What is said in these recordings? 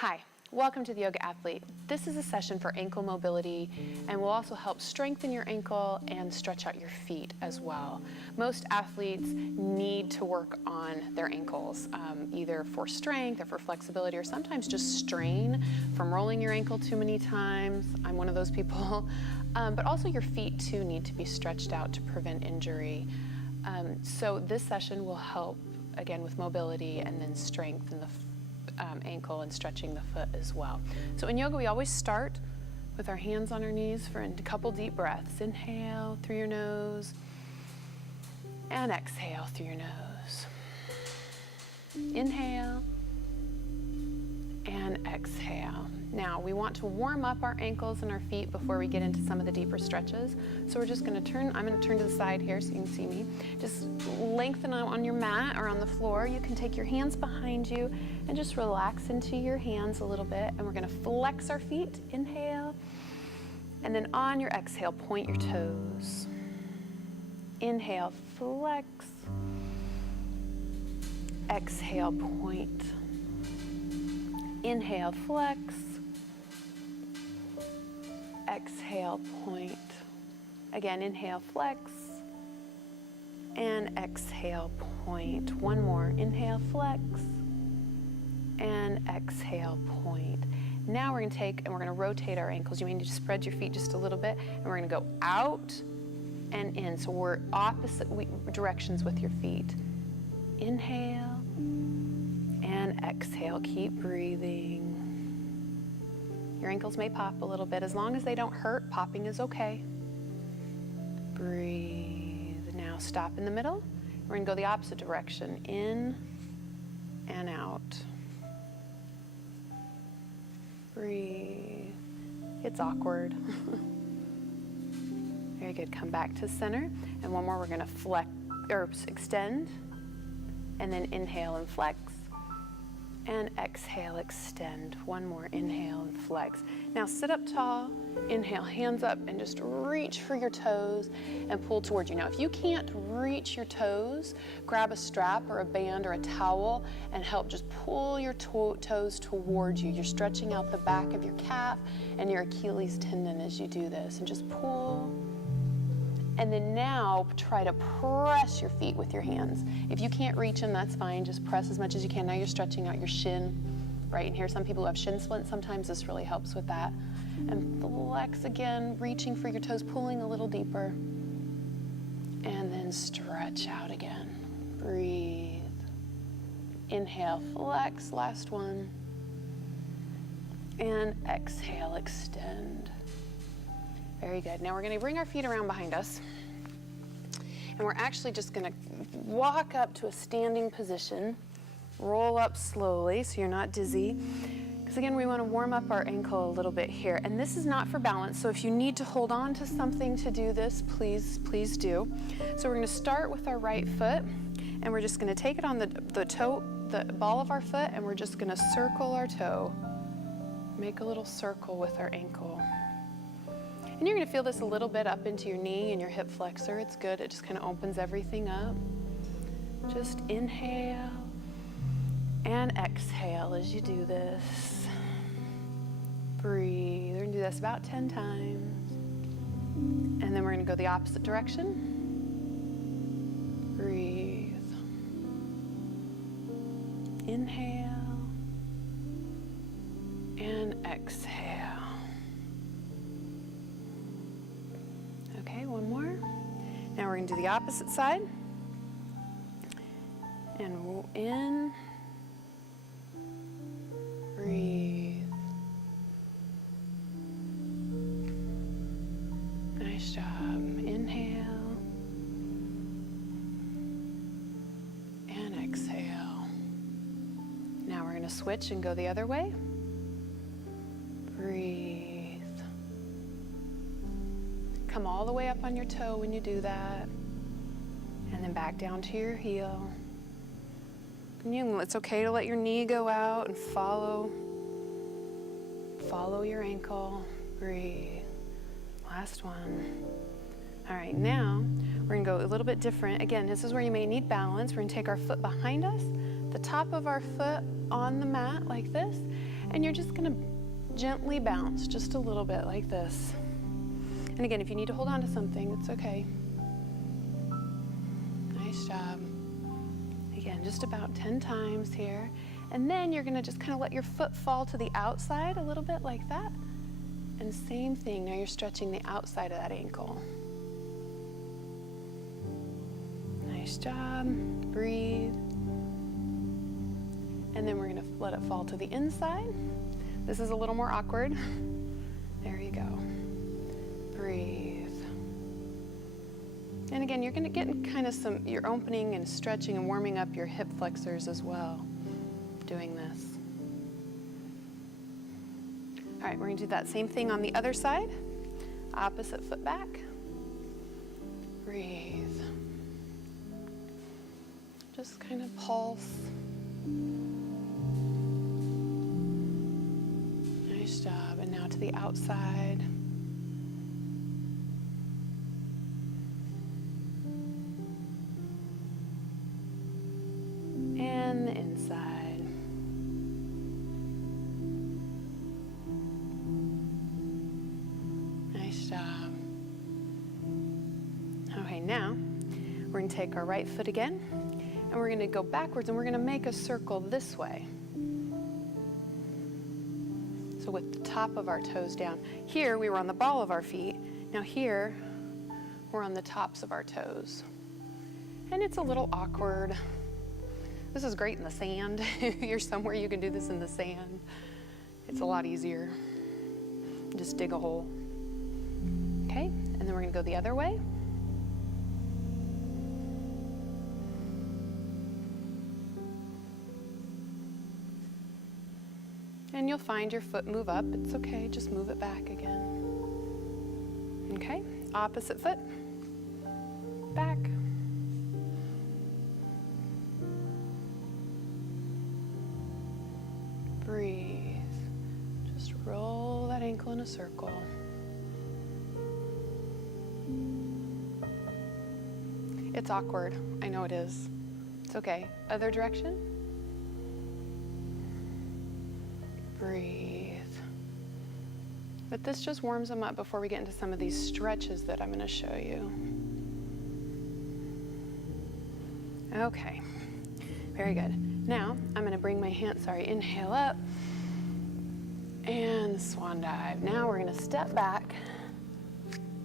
Hi, welcome to the Yoga Athlete. This is a session for ankle mobility and will also help strengthen your ankle and stretch out your feet as well. Most athletes need to work on their ankles, either for strength or for flexibility, or sometimes just strain from rolling your ankle too many times. I'm one of those people. But also your feet too need to be stretched out to prevent injury. So this session will help again with mobility and then strengthen the ankle and stretching the foot as well. So in yoga we always start with our hands on our knees for a couple deep breaths. Inhale through your nose and exhale through your nose. Inhale and exhale. Now we want to warm up our ankles and our feet before we get into some of the deeper stretches. So we're just going to turn, I'm going to turn to the side here so you can see me. Just lengthen out on your mat or on the floor. You can take your hands behind you and just relax into your hands a little bit. And we're going to flex our feet. Inhale. And then on your exhale, point your toes. Inhale, flex. Exhale, point. Inhale, flex. Exhale, point. Again, inhale, flex. And exhale, point. One more. Inhale, flex. And exhale, point. Now we're going to take and we're going to rotate our ankles. You may need to spread your feet just a little bit. And we're going to go out and in. So we're opposite directions with your feet. Inhale and exhale. Keep breathing. Your ankles may pop a little bit. As long as they don't hurt, popping is okay. Breathe. Now stop in the middle. We're going to go the opposite direction. In and out. Breathe. It's awkward. Very good. Come back to center. And one more. We're going to flex or extend. And then inhale and flex. And exhale, extend. One more, inhale and flex. Now sit up tall, inhale, hands up, and just reach for your toes and pull towards you. Now if you can't reach your toes, grab a strap or a band or a towel and help just pull your toes towards you. You're stretching out the back of your calf and your Achilles tendon as you do this. And just pull. And then now try to press your feet with your hands. If you can't reach them, that's fine. Just press as much as you can. Now you're stretching out your shin right in here. Some people who have shin splints, sometimes this really helps with that. And flex again, reaching for your toes, pulling a little deeper. And then stretch out again. Breathe. Inhale, flex, last one. And exhale, extend. Very good. Now we're going to bring our feet around behind us. And we're actually just going to walk up to a standing position. Roll up slowly so you're not dizzy. Because again, we want to warm up our ankle a little bit here. And this is not for balance. So if you need to hold on to something to do this, please do. So we're going to start with our right foot. And we're just going to take it on the ball of our foot. And we're just going to circle our toe. Make a little circle with our ankle. And you're going to feel this a little bit up into your knee and your hip flexor. It's good. It just kind of opens everything up. Just inhale and exhale as you do this. Breathe. We're going to do this about 10 times. And then we're going to go the opposite direction. Breathe. Inhale and exhale. Okay, one more. Now we're going to do the opposite side. And in. Breathe. Nice job. Inhale. And exhale. Now we're going to switch and go the other way. Breathe. Come all the way up on your toe when you do that. And then back down to your heel. And it's okay to let your knee go out and follow your ankle. Breathe. Last one. All right, now we're gonna go a little bit different. Again, this is where you may need balance. We're gonna take our foot behind us, the top of our foot on the mat like this, And you're just gonna gently bounce just a little bit like this. And again, if you need to hold on to something, it's okay. Nice job. Again, just about 10 times here. And then you're gonna just kind of let your foot fall to the outside a little bit like that. And same thing, now you're stretching the outside of that ankle. Nice job, breathe. And then we're gonna let it fall to the inside. This is a little more awkward. There you go. Breathe. And again, you're gonna get kind of you're opening and stretching and warming up your hip flexors as well, doing this. All right, we're gonna do that same thing on the other side. Opposite foot back. Breathe. Just kind of pulse. Nice job. And now to the outside. And the inside. Nice job. Okay, now we're going to take our right foot again and we're going to go backwards and we're going to make a circle this way. So with the top of our toes down. Here we were on the ball of our feet. Now here we're on the tops of our toes. And it's a little awkward. This is great in the sand. If you're somewhere you can do this in the sand. It's a lot easier. Just dig a hole. Okay, and then we're gonna go the other way. And you'll find your foot move up. It's okay, just move it back again. Okay, opposite foot, back. Breathe. Just roll that ankle in a circle. It's awkward. I know it is. It's okay. Other direction. Breathe. But this just warms them up before we get into some of these stretches that I'm going to show you. Okay. Very good. Now, I'm going to bring my hand, inhale up, and swan dive. Now we're going to step back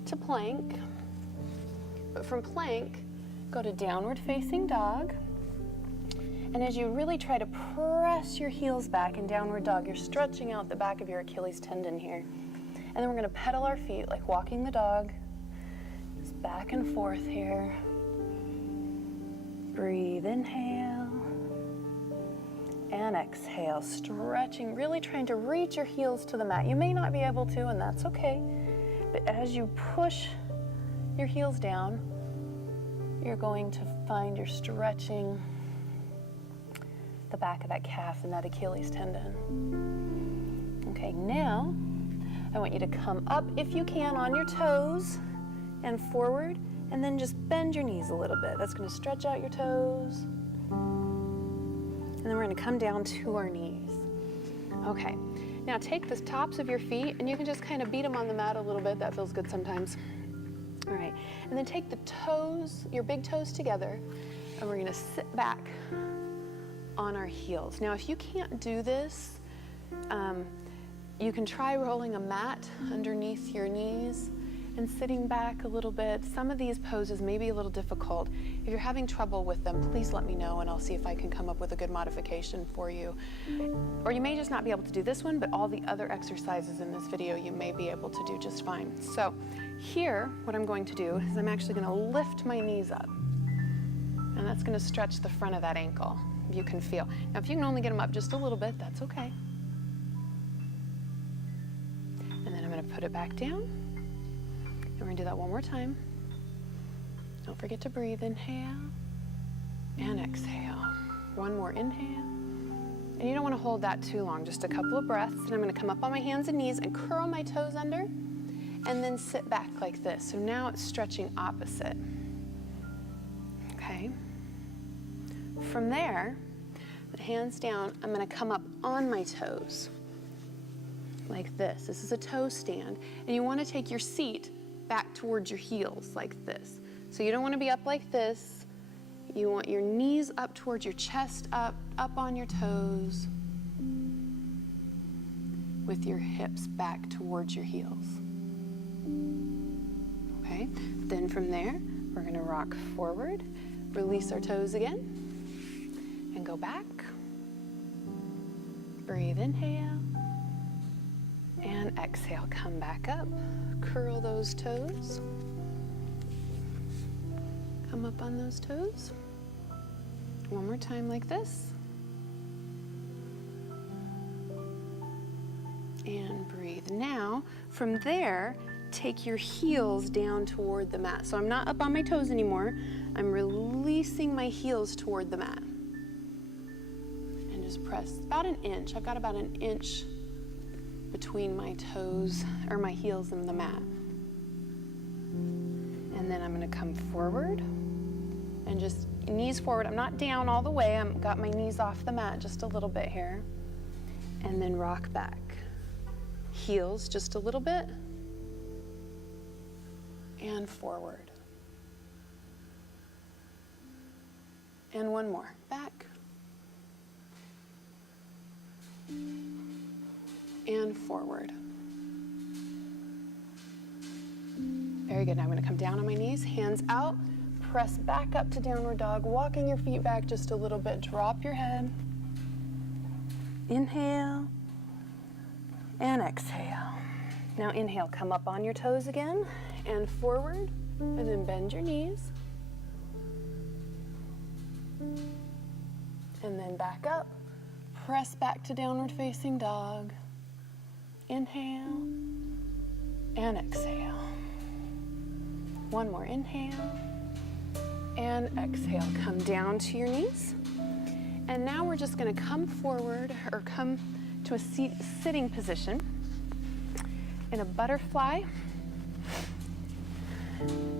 to plank, but from plank, go to downward facing dog, and as you really try to press your heels back in downward dog, you're stretching out the back of your Achilles tendon here. And then we're going to pedal our feet like walking the dog, just back and forth here. Breathe, inhale. And exhale, stretching, really trying to reach your heels to the mat. You may not be able to, and that's okay. But as you push your heels down, you're going to find you're stretching the back of that calf and that Achilles tendon. Okay, now I want you to come up, if you can, on your toes and forward, and then just bend your knees a little bit. That's going to stretch out your toes. And then we're going to come down to our knees. Okay, now take the tops of your feet and you can just kind of beat them on the mat a little bit. That feels good sometimes. All right, and then take the toes, your big toes together, and we're going to sit back on our heels. Now, if you can't do this, you can try rolling a mat underneath your knees and sitting back a little bit. Some of these poses may be a little difficult. If you're having trouble with them, please let me know and I'll see if I can come up with a good modification for you. Or you may just not be able to do this one, but all the other exercises in this video you may be able to do just fine. So here, what I'm going to do is I'm actually going to lift my knees up. And that's going to stretch the front of that ankle. You can feel. Now, if you can only get them up just a little bit, that's okay. And then I'm going to put it back down. And we're going to do that one more time. Don't forget to breathe. Inhale and exhale. One more inhale. And you don't want to hold that too long, just a couple of breaths. And I'm going to come up on my hands and knees and curl my toes under and then sit back like this. So now it's stretching opposite. Okay. From there, with hands down, I'm going to come up on my toes. like this. This is a toe stand. And you want to take your seat back towards your heels like this. So you don't want to be up like this. You want your knees up towards your chest, up on your toes, with your hips back towards your heels. Okay, then from there, we're gonna rock forward, release our toes again, and go back. Breathe, inhale, and exhale, come back up. Curl those toes. Come up on those toes. One more time like this. And breathe. Now, from there, take your heels down toward the mat. So I'm not up on my toes anymore. I'm releasing my heels toward the mat. And just press about an inch. I've got about an inch between my toes, or my heels and the mat. And then I'm gonna come forward and just knees forward. I'm not down all the way. I've got my knees off the mat just a little bit here. And then rock back. Heels just a little bit. And forward. And one more. Back. And forward. Very good. Now I'm going to come down on my knees, hands out, press back up to downward dog, walking your feet back just a little bit. Drop your head. Inhale and exhale. Now inhale, come up on your toes again and forward, and then bend your knees. And then back up. Press back to downward facing dog. Inhale and exhale. One more inhale and exhale. Come down to your knees. And now we're just going to come forward, or come to a sitting position in a butterfly.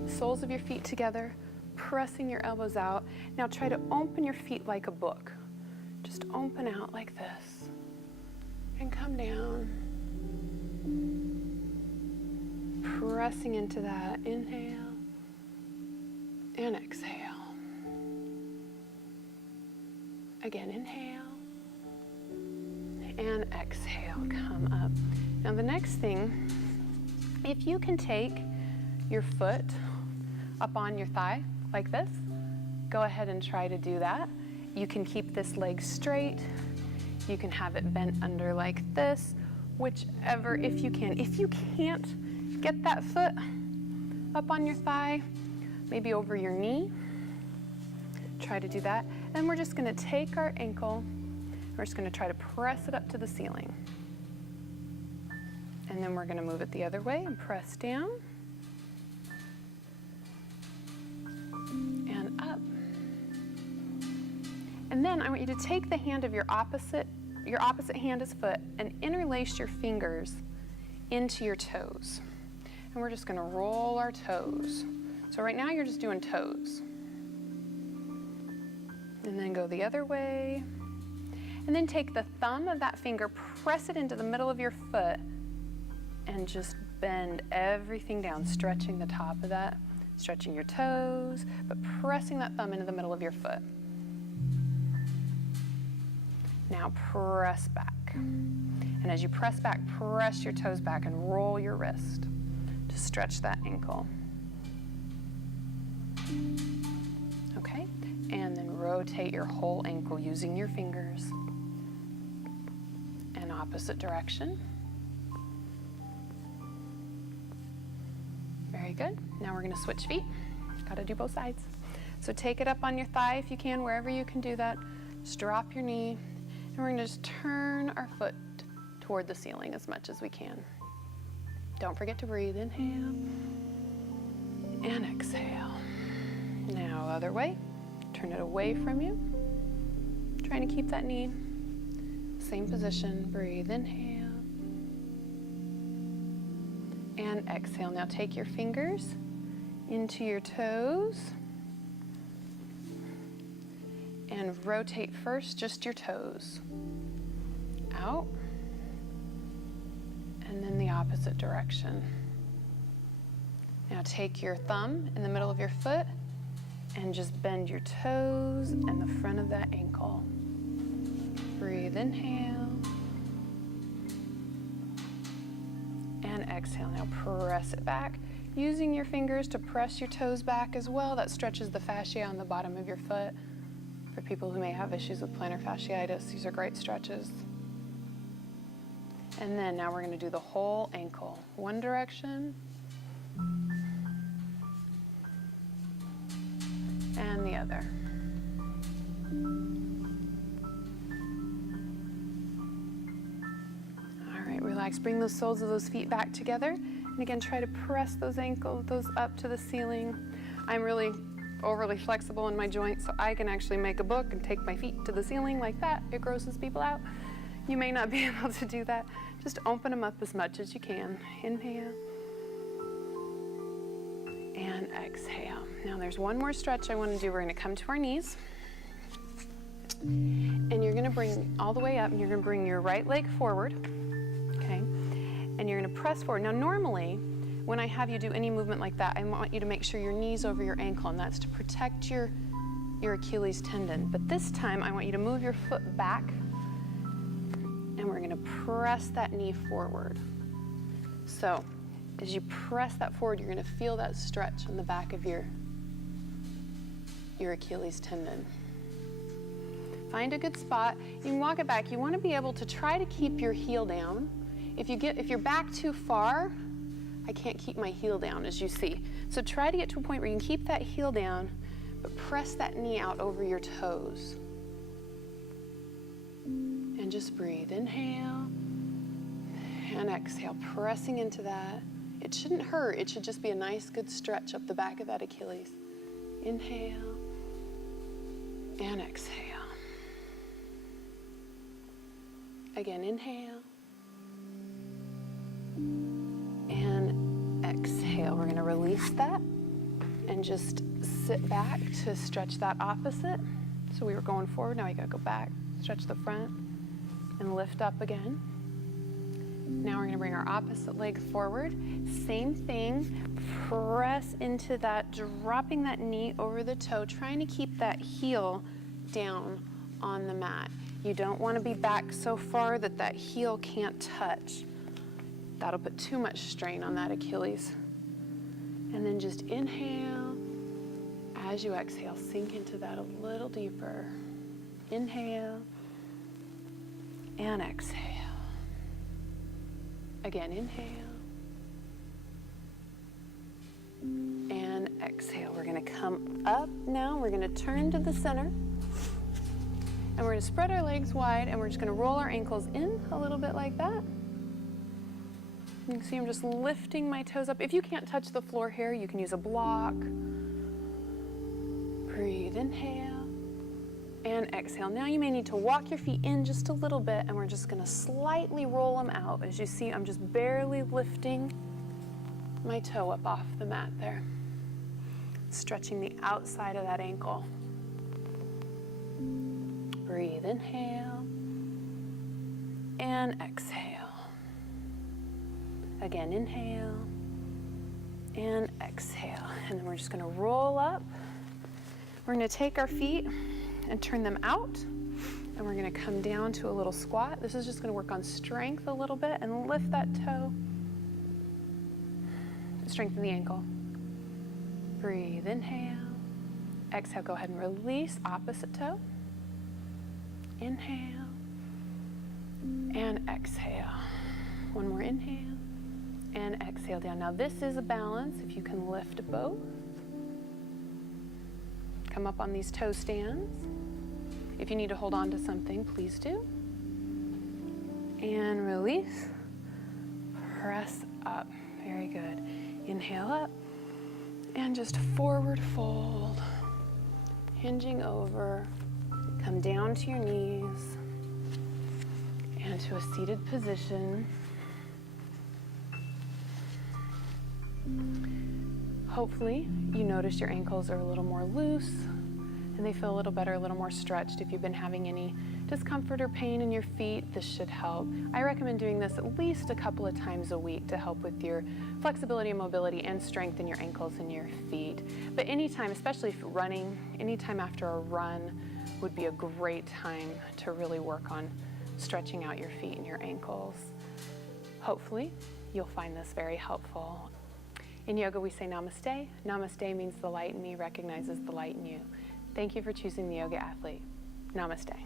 Soles of your feet together, pressing your elbows out. Now try to open your feet like a book. Just open out like this and come down. Pressing into that. Inhale and exhale. Again, inhale and exhale. Come up. Now the next thing, if you can take your foot up on your thigh like this, go ahead and try to do that. You can keep this leg straight. You can have it bent under like this, whichever, if you can. If you can't get that foot up on your thigh, maybe over your knee, try to do that. And we're just gonna take our ankle, we're just gonna try to press it up to the ceiling. And then we're gonna move it the other way and press down and up. And then I want you to take the hand of your opposite hand as foot and interlace your fingers into your toes. And we're just gonna roll our toes. So right now you're just doing toes. And then go the other way. And then take the thumb of that finger, press it into the middle of your foot, and just bend everything down, stretching the top of that, stretching your toes, but pressing that thumb into the middle of your foot. Now press back. And as you press back, press your toes back and roll your wrist to stretch that ankle. Okay, and then rotate your whole ankle using your fingers. And opposite direction. Very good. Now we're gonna switch feet. Gotta do both sides. So take it up on your thigh if you can, wherever you can do that. Just drop your knee. And we're gonna just turn our foot toward the ceiling as much as we can. Don't forget to breathe. Inhale and exhale. Now other way. Turn it away from you. Trying to keep that knee. Same position. Breathe. Inhale and exhale. Now take your fingers into your toes and rotate first just your toes. Out and then the opposite direction. Now take your thumb in the middle of your foot and just bend your toes and the front of that ankle. Breathe, inhale. And exhale. Now press it back. Using your fingers to press your toes back as well. That stretches the fascia on the bottom of your foot. For people who may have issues with plantar fasciitis, these are great stretches. And then now we're going to do the whole ankle. One direction. And the other. All right, relax. Bring those soles of those feet back together. And again, try to press those ankles, those up to the ceiling. I'm really overly flexible in my joints, so I can actually make a book and take my feet to the ceiling like that. It grosses people out. You may not be able to do that. Just open them up as much as you can. Inhale. And exhale. Now there's one more stretch I want to do. We're going to come to our knees. And you're going to bring all the way up, and you're going to bring your right leg forward. Okay? And you're going to press forward. Now normally, when I have you do any movement like that, I want you to make sure your knee's over your ankle, and that's to protect your Achilles tendon. But this time, I want you to move your foot back, and we're going to press that knee forward. So, as you press that forward, you're going to feel that stretch in the back of your Achilles tendon. Find a good spot. You can walk it back. You want to be able to try to keep your heel down. If you're back too far, I can't keep my heel down, as you see. So try to get to a point where you can keep that heel down, but press that knee out over your toes. And just breathe. Inhale and exhale, pressing into that. It shouldn't hurt. It should just be a nice, good stretch up the back of that Achilles. Inhale and exhale. Again, inhale and exhale. We're going to release that and just sit back to stretch that opposite. So we were going forward. Now we got to go back, stretch the front, and lift up again. Now we're going to bring our opposite leg forward. Same thing. Press into that, dropping that knee over the toe, trying to keep that heel down on the mat. You don't want to be back so far that that heel can't touch. That'll put too much strain on that Achilles. And then just inhale. As you exhale, sink into that a little deeper. Inhale and exhale. Again, inhale and exhale. We're going to come up now. We're going to turn to the center. And we're going to spread our legs wide, and we're just going to roll our ankles in a little bit like that. You can see I'm just lifting my toes up. If you can't touch the floor here, you can use a block. Breathe, inhale and exhale. Now you may need to walk your feet in just a little bit, and we're just going to slightly roll them out. As you see, I'm just barely lifting my toe up off the mat there. Stretching the outside of that ankle. Breathe, inhale and exhale. Again, inhale and exhale. And then we're just going to roll up. We're going to take our feet and turn them out, and we're going to come down to a little squat. This is just going to work on strength a little bit, and lift that toe. Strengthen the ankle. Breathe, inhale. Exhale, go ahead and release opposite toe. Inhale and exhale. One more inhale and exhale down. Now this is a balance. If you can lift both. Come up on these toe stands. If you need to hold on to something, please do. And release. Press up. Very good. Inhale up and just forward fold. Hinging over. Come down to your knees and to a seated position. Hopefully, you notice your ankles are a little more loose and they feel a little better, a little more stretched. If you've been having any discomfort or pain in your feet, this should help. I recommend doing this at least a couple of times a week to help with your flexibility and mobility and strength in your ankles and your feet. But anytime, especially if running, anytime after a run would be a great time to really work on stretching out your feet and your ankles. Hopefully, you'll find this very helpful. In yoga, we say namaste. Namaste means the light in me recognizes the light in you. Thank you for choosing the Yoga Athlete. Namaste.